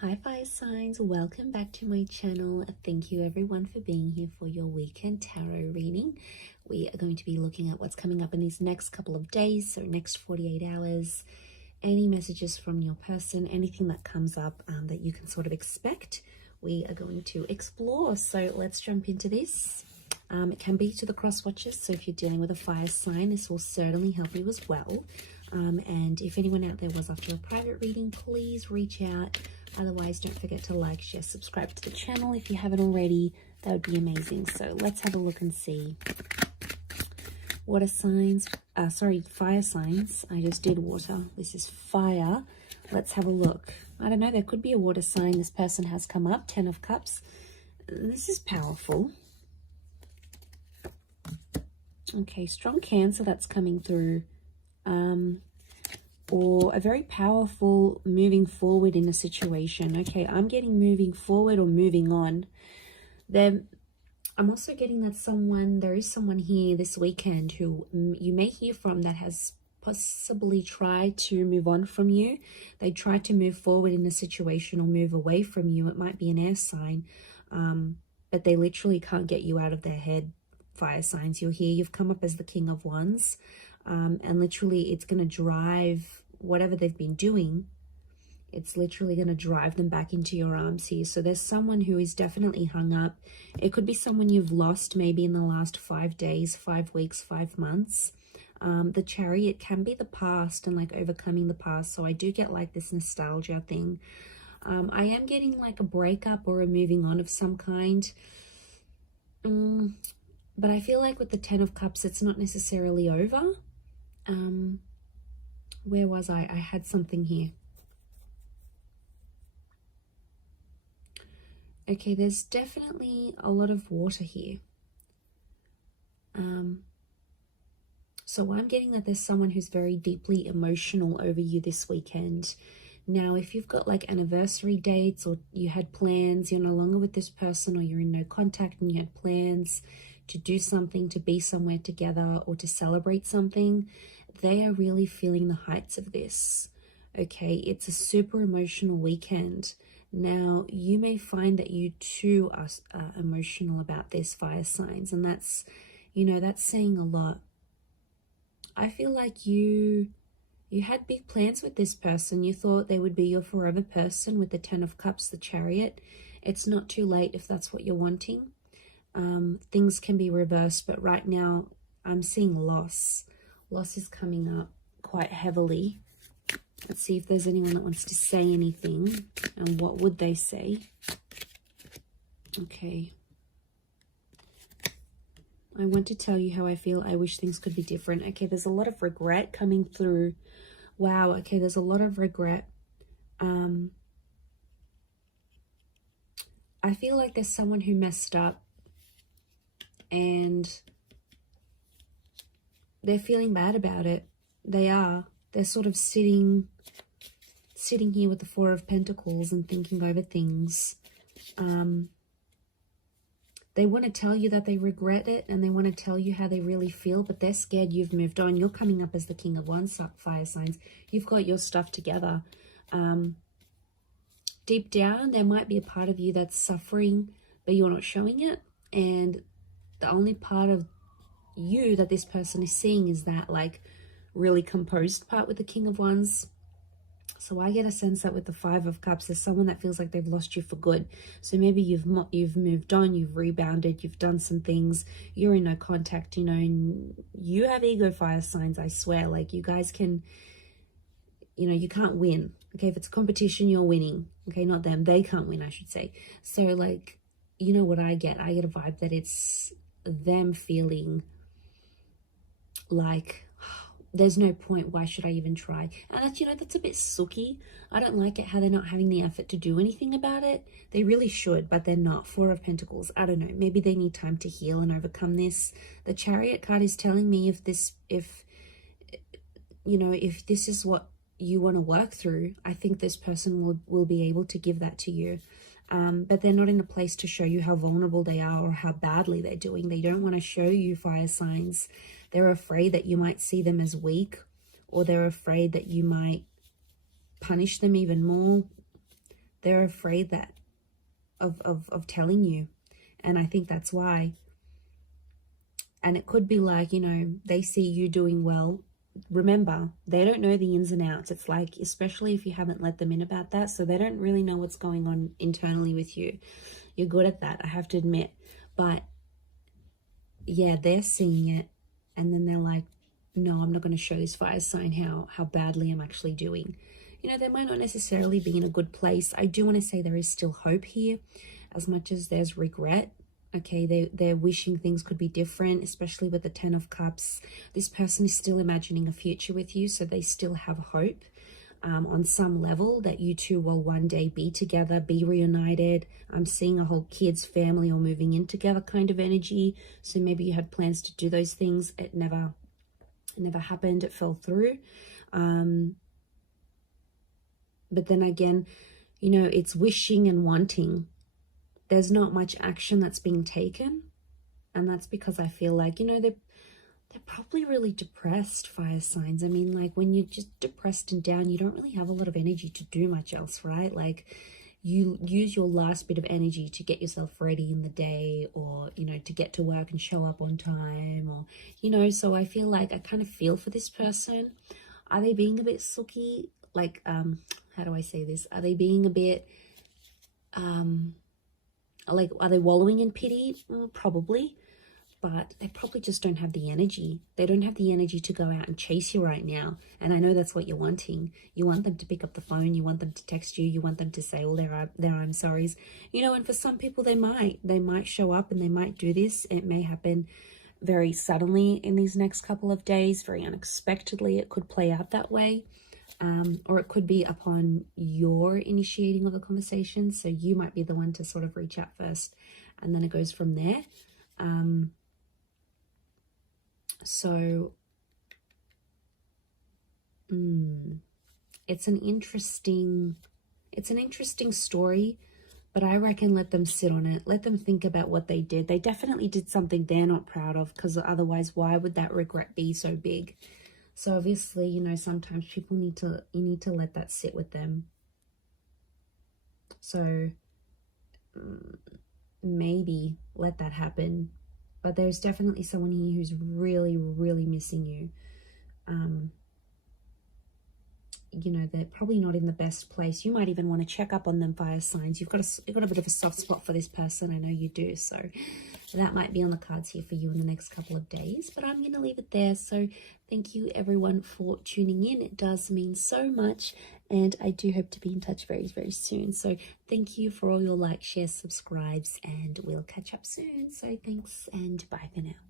Hi fire signs, welcome back to my channel. Thank you everyone for being here for your weekend tarot reading. We are going to be looking at what's coming up in these next couple of days, so next 48 hours. Any messages from your person, anything that comes up that you can sort of expect, we are going to explore. So let's jump into this. It can be to the cross watchers, so if you're dealing with a fire sign, this will certainly help you as well. And if anyone out there was after a private reading, please reach out. Otherwise, don't forget to like, share, subscribe to the channel if you haven't already. That would be amazing. So let's have a look and see. Water signs, fire signs. I just did water. This is fire. Let's have a look. I don't know, there could be a water sign. This person has come up, 10 of Cups. This is powerful. Okay, strong Cancer that's coming through. Or a very powerful moving forward in a situation. Okay, I'm getting moving forward or moving on. Then I'm also getting that there is someone here this weekend who you may hear from that has possibly tried to move on from you. They tried to move forward in a situation or move away from you. It might be an air sign, but they literally can't get you out of their head. Fire signs, you're here. You've come up as the King of Wands. And literally it's going to drive whatever they've been doing. It's literally going to drive them back into your arms here. So there's someone who is definitely hung up. It could be someone you've lost maybe in the last 5 days, 5 weeks, 5 months. The Chariot can be the past and like overcoming the past. So I do get like this nostalgia thing. I am getting like a breakup or a moving on of some kind. But I feel like with the 10 of Cups, it's not necessarily over. Where was I? I had something here. Okay, there's definitely a lot of water here. So I'm getting that there's someone who's very deeply emotional over you this weekend. Now, if you've got like anniversary dates or you had plans, you're no longer with this person or you're in no contact and you had plans to do something, to be somewhere together or to celebrate something, they are really feeling the heights of this. Okay, it's a super emotional weekend. Now, you may find that you too are emotional about this, fire signs, and that's, you know, that's saying a lot. I feel like you had big plans with this person. You thought they would be your forever person with the 10 of Cups, the Chariot. It's not too late if that's what you're wanting. Things can be reversed, but right now I'm seeing loss. Loss is coming up quite heavily. Let's see if there's anyone that wants to say anything, and what would they say? Okay. I want to tell you how I feel. I wish things could be different. Okay, there's a lot of regret coming through. Wow, okay, there's a lot of regret. I feel like there's someone who messed up and they're feeling bad about it. They are. They're sort of sitting here with the 4 of Pentacles and thinking over things. They want to tell you that they regret it and they want to tell you how they really feel, but they're scared you've moved on. You're coming up as the King of Wands, fire signs. You've got your stuff together. Deep down, there might be a part of you that's suffering, but you're not showing it. And the only part of you that this person is seeing is that like really composed part with the King of Wands. So I get a sense that with the 5 of Cups, there's someone that feels like they've lost you for good. So maybe you've moved on, you've rebounded, you've done some things, you're in no contact, you know, and you have ego, fire signs, I swear. Like you guys can, you know, you can't win. Okay, if it's a competition, you're winning. Okay, not them. They can't win, I should say. So like, you know what I get? I get a vibe that it's them feeling like there's no point, why should I even try? And that's, you know, that's a bit sooky. I don't like it how they're not having the effort to do anything about it. They really should, but they're not. 4 of Pentacles, I don't know, maybe they need time to heal and overcome this. The Chariot card is telling me if this is what you want to work through, I think this person will be able to give that to you. But they're not in a place to show you how vulnerable they are or how badly they're doing. They don't want to show you, fire signs. They're afraid that you might see them as weak, or they're afraid that you might punish them even more. They're afraid that of telling you. And I think that's why. And it could be like, you know, they see you doing well. Remember, they don't know the ins and outs. It's like, especially if you haven't let them in about that, so they don't really know what's going on internally with you. You're good at that, I have to admit. But yeah, they're seeing it, and then they're like, no, I'm not going to show this fire sign how badly I'm actually doing. You know, they might not necessarily be in a good place. I do want to say there is still hope here, as much as there's regret. Okay, they're wishing things could be different, especially with the 10 of Cups. This person is still imagining a future with you, so they still have hope on some level that you two will one day be together, be reunited. I'm seeing a whole kids, family, or moving in together kind of energy. So maybe you had plans to do those things. It never happened. It fell through. But then again, you know, it's wishing and wanting. There's not much action that's being taken, and that's because I feel like, you know, they're probably really depressed, fire signs. I mean, like, when you're just depressed and down, you don't really have a lot of energy to do much else, right? Like, you use your last bit of energy to get yourself ready in the day, or, you know, to get to work and show up on time, or, you know. So I feel like I kind of feel for this person. Are they being a bit sucky? Like, how do I say this? Are they being a bit like, are they wallowing in pity? Probably, but they probably just don't have the energy. They don't have the energy to go out and chase you right now. And I know that's what you're wanting. You want them to pick up the phone. You want them to text you. You want them to say all their I'm sorries. You know, and for some people, they might show up and they might do this. It may happen very suddenly in these next couple of days, very unexpectedly. It could play out that way. Or it could be upon your initiating of the conversation. So you might be the one to sort of reach out first, and then it goes from there. It's an interesting story, but I reckon let them sit on it. Let them think about what they did. They definitely did something they're not proud of, because otherwise, why would that regret be so big? So obviously, you know, sometimes people you need to let that sit with them. So maybe let that happen. But there's definitely someone here who's really, really missing you. You know, they're probably not in the best place. You might even want to check up on them, fire signs. You've got a bit of a soft spot for this person. I know you do. So that might be on the cards here for you in the next couple of days. But I'm going to leave it there. So thank you, everyone, for tuning in. It does mean so much. And I do hope to be in touch very, very soon. So thank you for all your likes, shares, subscribes, and we'll catch up soon. So thanks, and bye for now.